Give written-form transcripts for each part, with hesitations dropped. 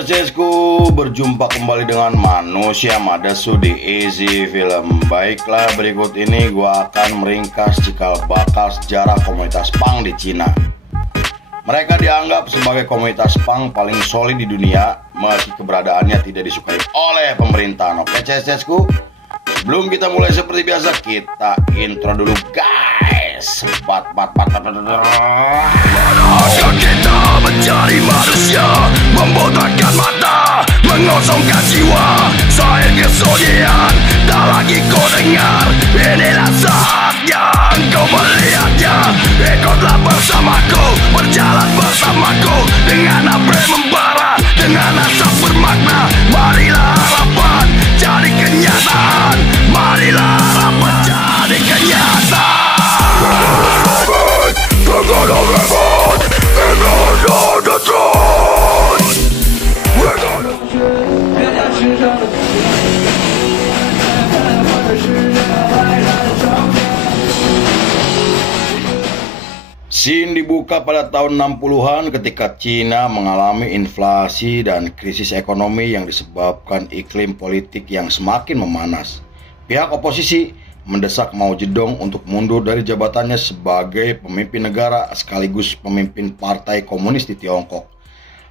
CSku, berjumpa kembali dengan manusia Madasu di Easy Film. Baiklah, berikut ini gua akan meringkas cikal bakal sejarah komunitas punk di Cina. Mereka dianggap sebagai komunitas punk paling solid di dunia, meski keberadaannya tidak disukai oleh pemerintahan. Oke CSku, sebelum kita mulai seperti biasa, kita intro dulu guys. Manakah kita mencari manusia, membotakkan mata, mengosongkan jiwa. Saya kesunyian, tak lagi kau dengar. Inilah saatnya engkau melihatnya. Ikutlah bersamaku, berjalan bersamaku, dengan apa membara, dengan asap bermakna. Marilah harapan jadi kenyataan. Marilah harapan jadi kenyataan. We're gonna revolt, we're gonna destroy. We're gonna 'Scene dibuka pada tahun 60-an ketika Cina mengalami inflasi dan krisis ekonomi yang disebabkan iklim politik yang semakin memanas. Pihak oposisi mendesak Mao Zedong untuk mundur dari jabatannya sebagai pemimpin negara sekaligus pemimpin Partai Komunis di Tiongkok.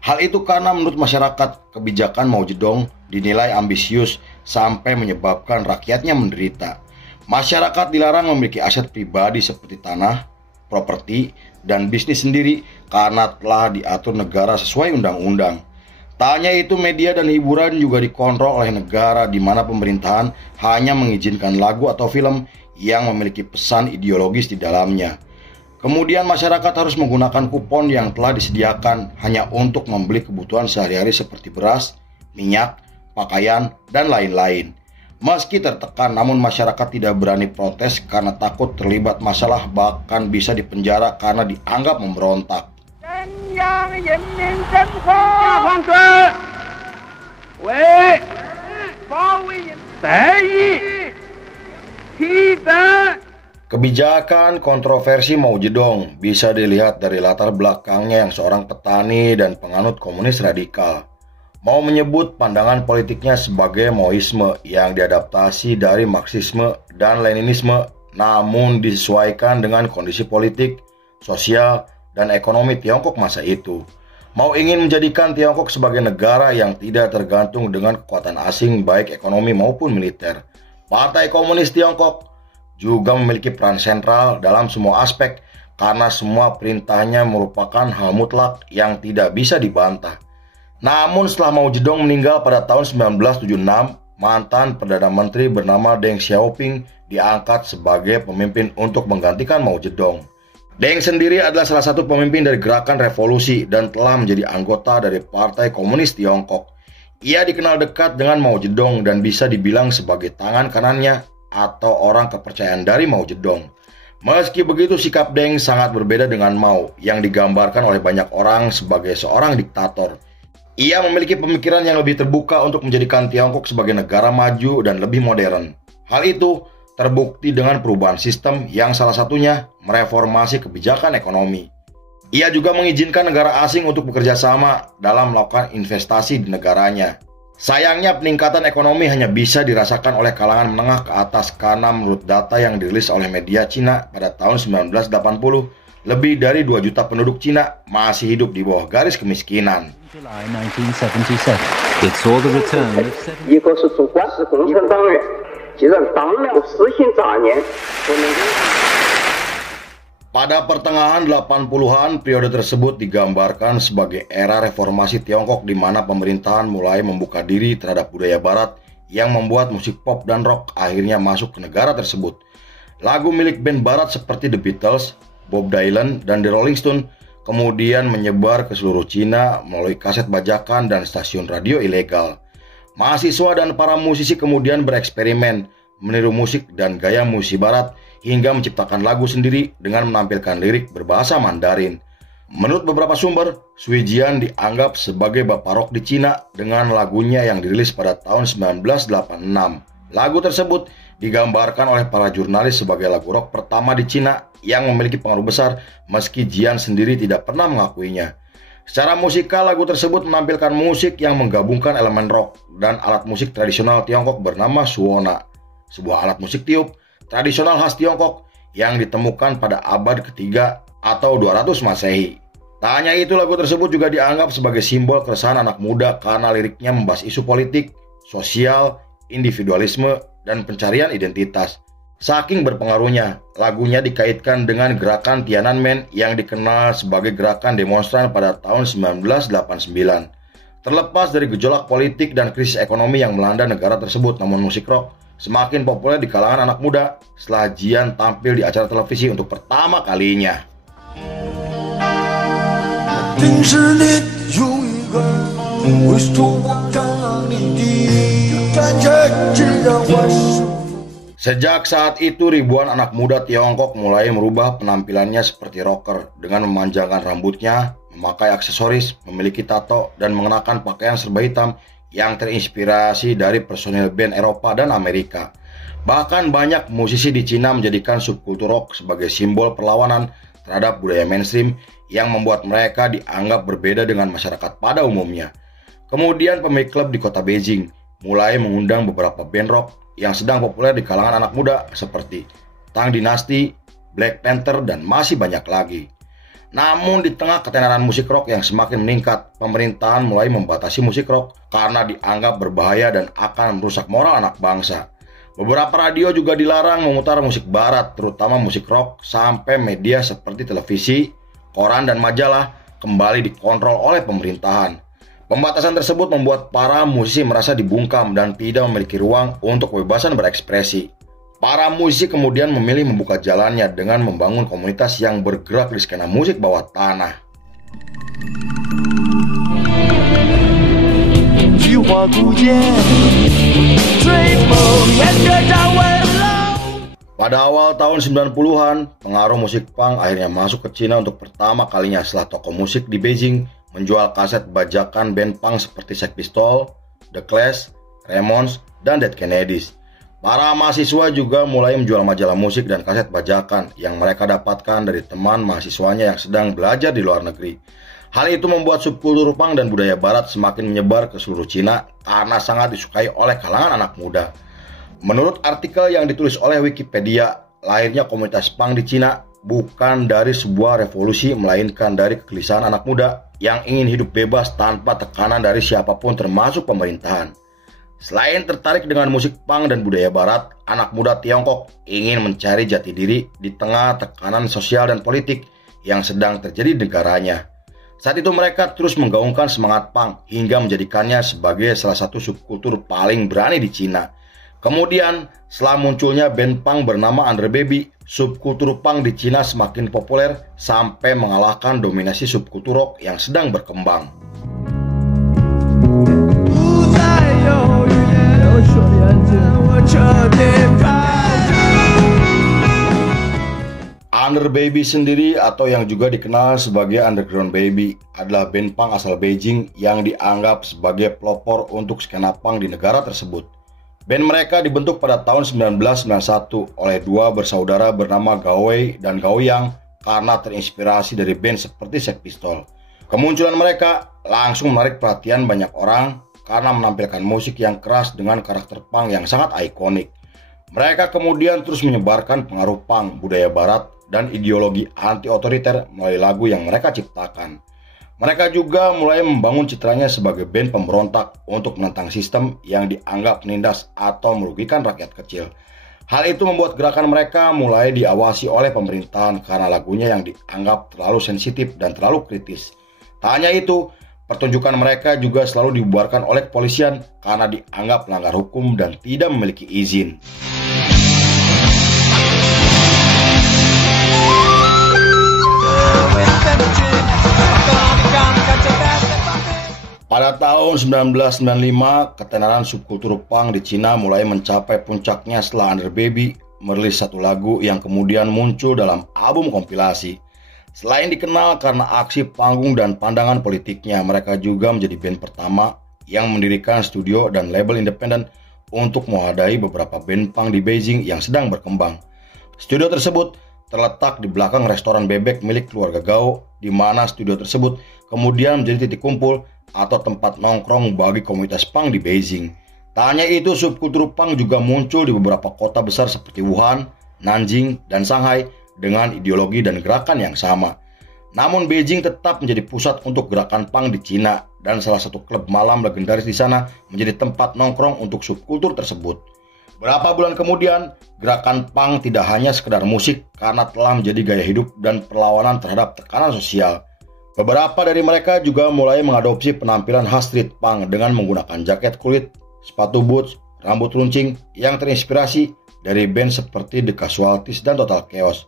Hal itu karena menurut masyarakat, kebijakan Mao Zedong dinilai ambisius sampai menyebabkan rakyatnya menderita. Masyarakat dilarang memiliki aset pribadi seperti tanah, properti, dan bisnis sendiri karena telah diatur negara sesuai undang-undang. Tak hanya itu, media dan hiburan juga dikontrol oleh negara di mana pemerintahan hanya mengizinkan lagu atau film yang memiliki pesan ideologis di dalamnya. Kemudian masyarakat harus menggunakan kupon yang telah disediakan hanya untuk membeli kebutuhan sehari-hari seperti beras, minyak, pakaian, dan lain-lain. Meski tertekan, namun masyarakat tidak berani protes karena takut terlibat masalah, bahkan bisa dipenjara karena dianggap memberontak. Kebijakan kontroversi Mao Zedong bisa dilihat dari latar belakangnya yang seorang petani dan penganut komunis radikal. Mao menyebut pandangan politiknya sebagai Maoisme yang diadaptasi dari Marxisme dan Leninisme, namun disesuaikan dengan kondisi politik, sosial, dan ekonomi Tiongkok masa itu. Mao ingin menjadikan Tiongkok sebagai negara yang tidak tergantung dengan kekuatan asing baik ekonomi maupun militer. Partai Komunis Tiongkok juga memiliki peran sentral dalam semua aspek karena semua perintahnya merupakan hal mutlak yang tidak bisa dibantah. Namun setelah Mao Zedong meninggal pada tahun 1976, mantan Perdana Menteri bernama Deng Xiaoping diangkat sebagai pemimpin untuk menggantikan Mao Zedong. Deng sendiri adalah salah satu pemimpin dari gerakan revolusi dan telah menjadi anggota dari Partai Komunis Tiongkok. Ia dikenal dekat dengan Mao Zedong dan bisa dibilang sebagai tangan kanannya atau orang kepercayaan dari Mao Zedong. Meski begitu, sikap Deng sangat berbeda dengan Mao yang digambarkan oleh banyak orang sebagai seorang diktator. Ia memiliki pemikiran yang lebih terbuka untuk menjadikan Tiongkok sebagai negara maju dan lebih modern. Hal itu terbukti dengan perubahan sistem yang salah satunya mereformasi kebijakan ekonomi. Ia juga mengizinkan negara asing untuk bekerja sama dalam melakukan investasi di negaranya. Sayangnya peningkatan ekonomi hanya bisa dirasakan oleh kalangan menengah ke atas karena menurut data yang dirilis oleh media Cina pada tahun 1980, lebih dari 2 juta penduduk Cina masih hidup di bawah garis kemiskinan. July 1977, it saw the return of 7... 一个是主观是共产党员，既然当了实行杂念，不能够。 Pada pertengahan 80-an, periode tersebut digambarkan sebagai era reformasi Tiongkok di mana pemerintahan mulai membuka diri terhadap budaya barat yang membuat musik pop dan rock akhirnya masuk ke negara tersebut. Lagu milik band barat seperti The Beatles, Bob Dylan, dan The Rolling Stones kemudian menyebar ke seluruh Cina melalui kaset bajakan dan stasiun radio ilegal. Mahasiswa dan para musisi kemudian bereksperimen, meniru musik dan gaya musik barat hingga menciptakan lagu sendiri dengan menampilkan lirik berbahasa Mandarin. Menurut beberapa sumber, Sui Jian dianggap sebagai bapak rock di Cina dengan lagunya yang dirilis pada tahun 1986. Lagu tersebut digambarkan oleh para jurnalis sebagai lagu rock pertama di Cina yang memiliki pengaruh besar meski Jian sendiri tidak pernah mengakuinya. Secara musikal, lagu tersebut menampilkan musik yang menggabungkan elemen rock dan alat musik tradisional Tiongkok bernama suona, sebuah alat musik tiup tradisional khas Tiongkok yang ditemukan pada abad ketiga atau 200 Masehi. Tak hanya itu, lagu tersebut juga dianggap sebagai simbol keresahan anak muda karena liriknya membahas isu politik, sosial, individualisme, dan pencarian identitas. Saking berpengaruhnya, lagunya dikaitkan dengan gerakan Tiananmen yang dikenal sebagai gerakan demonstran pada tahun 1989. Terlepas dari gejolak politik dan krisis ekonomi yang melanda negara tersebut, namun musik rock semakin populer di kalangan anak muda setelah Jian tampil di acara televisi untuk pertama kalinya. Sejak saat itu, ribuan anak muda Tiongkok mulai merubah penampilannya seperti rocker dengan memanjangkan rambutnya, memakai aksesoris, memiliki tato, dan mengenakan pakaian serba hitam yang terinspirasi dari personil band Eropa dan Amerika. Bahkan banyak musisi di Cina menjadikan subkultur rock sebagai simbol perlawanan terhadap budaya mainstream yang membuat mereka dianggap berbeda dengan masyarakat pada umumnya. Kemudian pemilik klub di kota Beijing mulai mengundang beberapa band rock yang sedang populer di kalangan anak muda seperti Tang Dynasty, Black Panther, dan masih banyak lagi. Namun di tengah ketenaran musik rock yang semakin meningkat, pemerintahan mulai membatasi musik rock karena dianggap berbahaya dan akan merusak moral anak bangsa. Beberapa radio juga dilarang memutar musik barat, terutama musik rock, sampai media seperti televisi, koran, dan majalah kembali dikontrol oleh pemerintahan. Pembatasan tersebut membuat para musisi merasa dibungkam dan tidak memiliki ruang untuk kebebasan berekspresi. Para musisi kemudian memilih membuka jalannya dengan membangun komunitas yang bergerak di skena musik bawah tanah. Pada awal tahun 90-an, pengaruh musik punk akhirnya masuk ke Cina untuk pertama kalinya setelah toko musik di Beijing menjual kaset bajakan band punk seperti Sex Pistols, The Clash, Ramones, dan Dead Kennedys. Para mahasiswa juga mulai menjual majalah musik dan kaset bajakan yang mereka dapatkan dari teman mahasiswanya yang sedang belajar di luar negeri. Hal itu membuat subkultur punk dan budaya barat semakin menyebar ke seluruh Cina karena sangat disukai oleh kalangan anak muda. Menurut artikel yang ditulis oleh Wikipedia, lahirnya komunitas punk di Cina bukan dari sebuah revolusi, melainkan dari kegelisahan anak muda yang ingin hidup bebas tanpa tekanan dari siapapun termasuk pemerintahan. Selain tertarik dengan musik punk dan budaya barat, anak muda Tiongkok ingin mencari jati diri di tengah tekanan sosial dan politik yang sedang terjadi di negaranya. Saat itu mereka terus menggaungkan semangat punk hingga menjadikannya sebagai salah satu subkultur paling berani di Cina. Kemudian, setelah munculnya band punk bernama Under Baby, subkultur punk di Cina semakin populer sampai mengalahkan dominasi subkultur rock yang sedang berkembang. Under Baby sendiri, atau yang juga dikenal sebagai Underground Baby, adalah band punk asal Beijing yang dianggap sebagai pelopor untuk skena punk di negara tersebut. Band mereka dibentuk pada tahun 1991 oleh dua bersaudara bernama Gao Wei dan Gao Yang karena terinspirasi dari band seperti Sex Pistols. Kemunculan mereka langsung menarik perhatian banyak orang karena menampilkan musik yang keras dengan karakter punk yang sangat ikonik. Mereka kemudian terus menyebarkan pengaruh punk, budaya barat, dan ideologi anti-otoriter melalui lagu yang mereka ciptakan. Mereka juga mulai membangun citranya sebagai band pemberontak untuk menentang sistem yang dianggap menindas atau merugikan rakyat kecil. Hal itu membuat gerakan mereka mulai diawasi oleh pemerintahan karena lagunya yang dianggap terlalu sensitif dan terlalu kritis. Tak hanya itu, pertunjukan mereka juga selalu dibubarkan oleh kepolisian karena dianggap melanggar hukum dan tidak memiliki izin. Pada tahun 1995, ketenaran subkultur punk di Cina mulai mencapai puncaknya setelah Under Baby merilis satu lagu yang kemudian muncul dalam album kompilasi. Selain dikenal karena aksi panggung dan pandangan politiknya, mereka juga menjadi band pertama yang mendirikan studio dan label independen untuk mewadahi beberapa band punk di Beijing yang sedang berkembang. Studio tersebut terletak di belakang restoran bebek milik keluarga Gao, di mana studio tersebut kemudian menjadi titik kumpul atau tempat nongkrong bagi komunitas punk di Beijing. Tak hanya itu, subkultur punk juga muncul di beberapa kota besar seperti Wuhan, Nanjing, dan Shanghai dengan ideologi dan gerakan yang sama. Namun Beijing tetap menjadi pusat untuk gerakan punk di Cina, dan salah satu klub malam legendaris di sana menjadi tempat nongkrong untuk subkultur tersebut. Beberapa bulan kemudian, gerakan punk tidak hanya sekedar musik karena telah menjadi gaya hidup dan perlawanan terhadap tekanan sosial. Beberapa dari mereka juga mulai mengadopsi penampilan khas street punk dengan menggunakan jaket kulit, sepatu boots, rambut runcing yang terinspirasi dari band seperti The Casualties dan Total Chaos.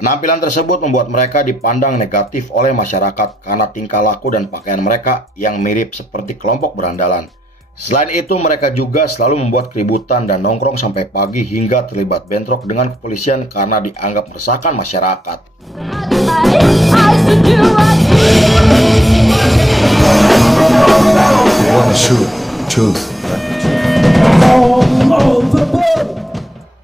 Penampilan tersebut membuat mereka dipandang negatif oleh masyarakat karena tingkah laku dan pakaian mereka yang mirip seperti kelompok berandalan. Selain itu, mereka juga selalu membuat keributan dan nongkrong sampai pagi hingga terlibat bentrok dengan kepolisian karena dianggap meresahkan masyarakat.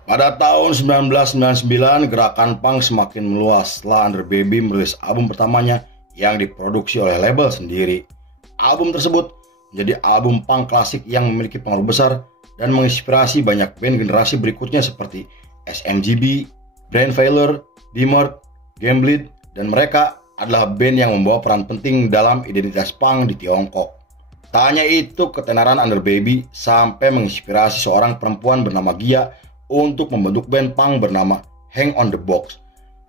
Pada tahun 1999, gerakan punk semakin meluas setelah Underbaby merilis album pertamanya yang diproduksi oleh label sendiri. Album tersebut menjadi album punk klasik yang memiliki pengaruh besar dan menginspirasi banyak band generasi berikutnya seperti SMGB, Brain Failure, Dimmerg, Gamblit, dan mereka adalah band yang membawa peran penting dalam identitas punk di Tiongkok. Tak hanya itu, ketenaran Underbaby sampai menginspirasi seorang perempuan bernama Gia untuk membentuk band punk bernama Hang on the Box.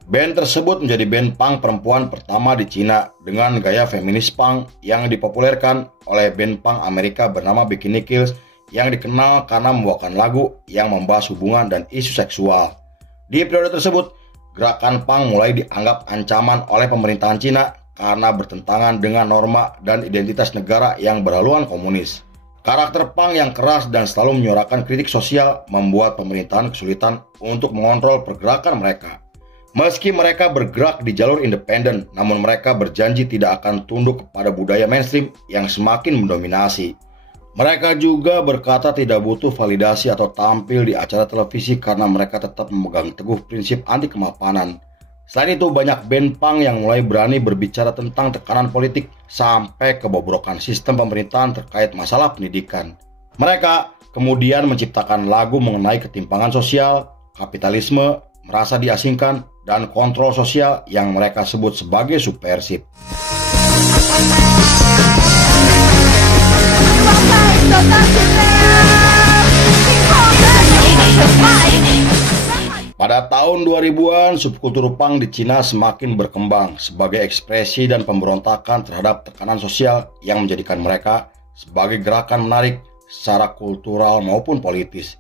Band tersebut menjadi band punk perempuan pertama di Cina dengan gaya feminis punk yang dipopulerkan oleh band punk Amerika bernama Bikini Kills yang dikenal karena membawakan lagu yang membahas hubungan dan isu seksual. Di periode tersebut, gerakan punk mulai dianggap ancaman oleh pemerintahan Cina karena bertentangan dengan norma dan identitas negara yang berhaluan komunis. Karakter punk yang keras dan selalu menyuarakan kritik sosial membuat pemerintahan kesulitan untuk mengontrol pergerakan mereka. Meski mereka bergerak di jalur independen, namun mereka berjanji tidak akan tunduk kepada budaya mainstream yang semakin mendominasi. Mereka juga berkata tidak butuh validasi atau tampil di acara televisi karena mereka tetap memegang teguh prinsip anti kemapanan. Selain itu, banyak band punk yang mulai berani berbicara tentang tekanan politik sampai kebobrokan sistem pemerintahan terkait masalah pendidikan. Mereka kemudian menciptakan lagu mengenai ketimpangan sosial, kapitalisme, merasa diasingkan, dan kontrol sosial yang mereka sebut sebagai subversif. Pada tahun 2000-an, subkultur punk di Cina semakin berkembang sebagai ekspresi dan pemberontakan terhadap tekanan sosial yang menjadikan mereka sebagai gerakan menarik secara kultural maupun politis.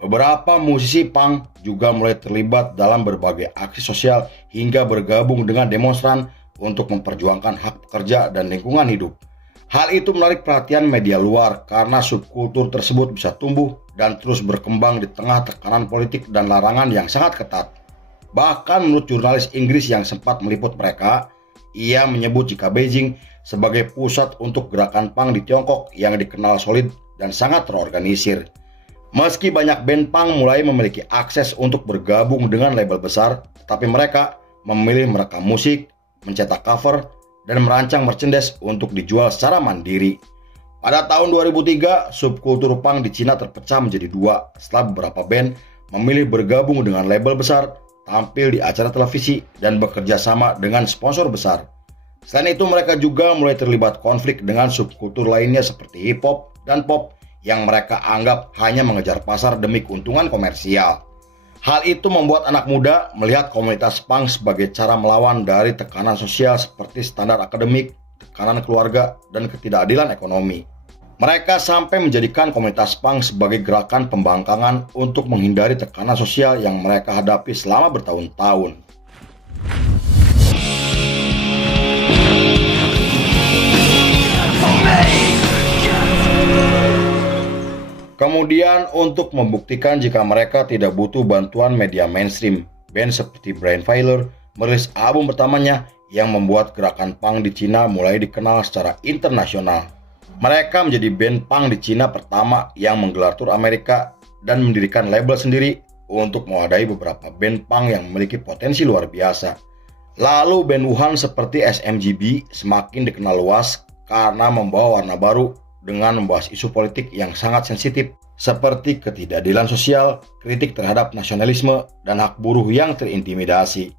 Beberapa musisi punk juga mulai terlibat dalam berbagai aksi sosial hingga bergabung dengan demonstran untuk memperjuangkan hak pekerja dan lingkungan hidup. Hal itu menarik perhatian media luar karena subkultur tersebut bisa tumbuh dan terus berkembang di tengah tekanan politik dan larangan yang sangat ketat. Bahkan menurut jurnalis Inggris yang sempat meliput mereka, ia menyebut jika Beijing sebagai pusat untuk gerakan punk di Tiongkok yang dikenal solid dan sangat terorganisir. Meski banyak band punk mulai memiliki akses untuk bergabung dengan label besar, tetapi mereka memilih merekam musik, mencetak cover, dan merancang merchandise untuk dijual secara mandiri. Pada tahun 2003, subkultur punk di Cina terpecah menjadi dua setelah beberapa band memilih bergabung dengan label besar, tampil di acara televisi, dan bekerja sama dengan sponsor besar. Selain itu, mereka juga mulai terlibat konflik dengan subkultur lainnya seperti hip hop dan pop yang mereka anggap hanya mengejar pasar demi keuntungan komersial. Hal itu membuat anak muda melihat komunitas punk sebagai cara melawan dari tekanan sosial seperti standar akademik, tekanan keluarga, dan ketidakadilan ekonomi. Mereka sampai menjadikan komunitas punk sebagai gerakan pembangkangan untuk menghindari tekanan sosial yang mereka hadapi selama bertahun-tahun. Kemudian untuk membuktikan jika mereka tidak butuh bantuan media mainstream, band seperti Brain Failure merilis album pertamanya yang membuat gerakan punk di Cina mulai dikenal secara internasional. Mereka menjadi band punk di Cina pertama yang menggelar tur Amerika dan mendirikan label sendiri untuk mewadahi beberapa band punk yang memiliki potensi luar biasa. Lalu band Wuhan seperti SMGB semakin dikenal luas karena membawa warna baru dengan membahas isu politik yang sangat sensitif seperti ketidakadilan sosial, kritik terhadap nasionalisme, dan hak buruh yang terintimidasi.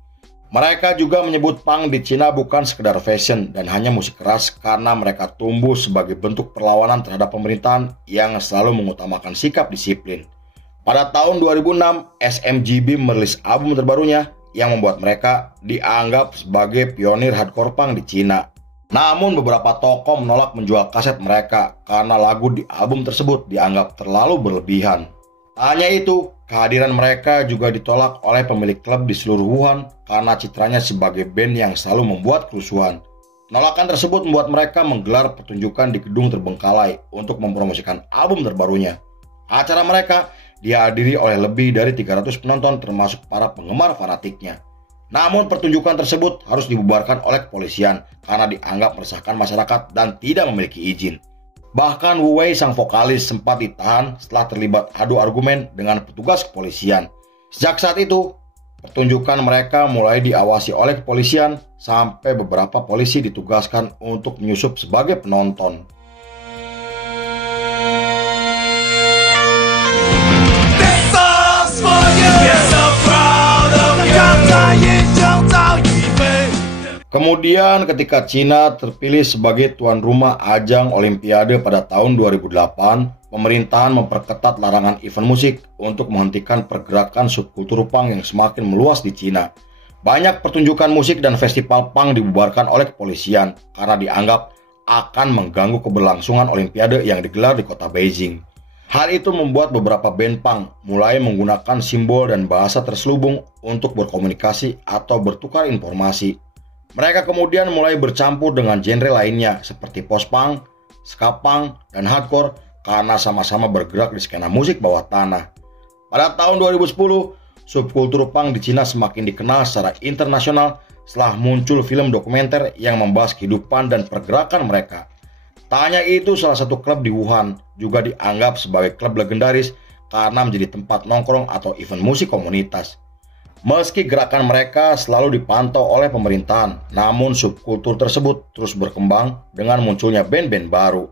Mereka juga menyebut punk di Cina bukan sekedar fashion dan hanya musik keras karena mereka tumbuh sebagai bentuk perlawanan terhadap pemerintahan yang selalu mengutamakan sikap disiplin. Pada tahun 2006, SMGB merilis album terbarunya yang membuat mereka dianggap sebagai pionir hardcore punk di Cina. Namun beberapa toko menolak menjual kaset mereka karena lagu di album tersebut dianggap terlalu berlebihan. Tak hanya itu, kehadiran mereka juga ditolak oleh pemilik klub di seluruh Wuhan karena citranya sebagai band yang selalu membuat kerusuhan. Penolakan tersebut membuat mereka menggelar pertunjukan di gedung terbengkalai untuk mempromosikan album terbarunya. Acara mereka dihadiri oleh lebih dari 300 penonton termasuk para penggemar fanatiknya. Namun pertunjukan tersebut harus dibubarkan oleh kepolisian karena dianggap meresahkan masyarakat dan tidak memiliki izin. Bahkan Wu Wei sang vokalis sempat ditahan setelah terlibat adu argumen dengan petugas kepolisian. Sejak saat itu, pertunjukan mereka mulai diawasi oleh kepolisian sampai beberapa polisi ditugaskan untuk menyusup sebagai penonton. Kemudian ketika Cina terpilih sebagai tuan rumah ajang Olimpiade pada tahun 2008, pemerintahan memperketat larangan event musik untuk menghentikan pergerakan subkultur punk yang semakin meluas di Cina. Banyak pertunjukan musik dan festival punk dibubarkan oleh kepolisian karena dianggap akan mengganggu keberlangsungan Olimpiade yang digelar di kota Beijing. Hal itu membuat beberapa band punk mulai menggunakan simbol dan bahasa terselubung untuk berkomunikasi atau bertukar informasi. Mereka kemudian mulai bercampur dengan genre lainnya seperti post-punk, ska punk, dan hardcore karena sama-sama bergerak di skena musik bawah tanah. Pada tahun 2010, subkultur punk di Cina semakin dikenal secara internasional setelah muncul film dokumenter yang membahas kehidupan dan pergerakan mereka. Tak hanya itu, salah satu klub di Wuhan juga dianggap sebagai klub legendaris karena menjadi tempat nongkrong atau event musik komunitas. Meski gerakan mereka selalu dipantau oleh pemerintahan, namun subkultur tersebut terus berkembang dengan munculnya band-band baru.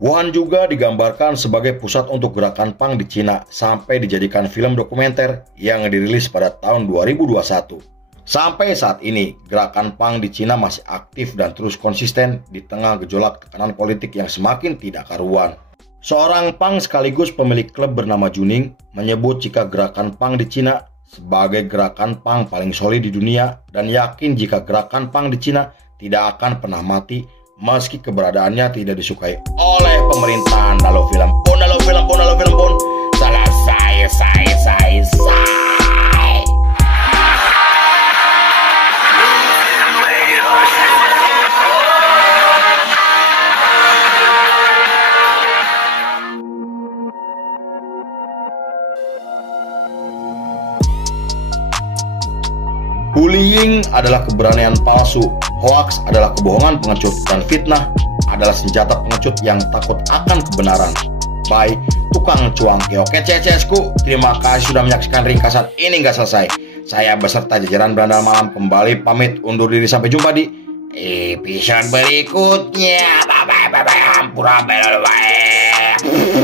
Wuhan juga digambarkan sebagai pusat untuk gerakan punk di Cina sampai dijadikan film dokumenter yang dirilis pada tahun 2021. Sampai saat ini, gerakan punk di Cina masih aktif dan terus konsisten di tengah gejolak tekanan politik yang semakin tidak karuan. Seorang punk sekaligus pemilik klub bernama Juning menyebut jika gerakan punk di Cina sebagai gerakan punk paling solid di dunia dan yakin jika gerakan punk di Cina tidak akan pernah mati meski keberadaannya tidak disukai oleh pemerintahan. Lalu film pun selesai. Bullying adalah keberanian palsu, hoax adalah kebohongan pengecut, dan fitnah adalah senjata pengecut yang takut akan kebenaran. By Tukang Cuangki. Oke CCSku, terima kasih sudah menyaksikan ringkasan ini nggak selesai. Saya beserta jajaran Berandal Malam kembali pamit undur diri, sampai jumpa di episode berikutnya. Bye bye. Hampura bye.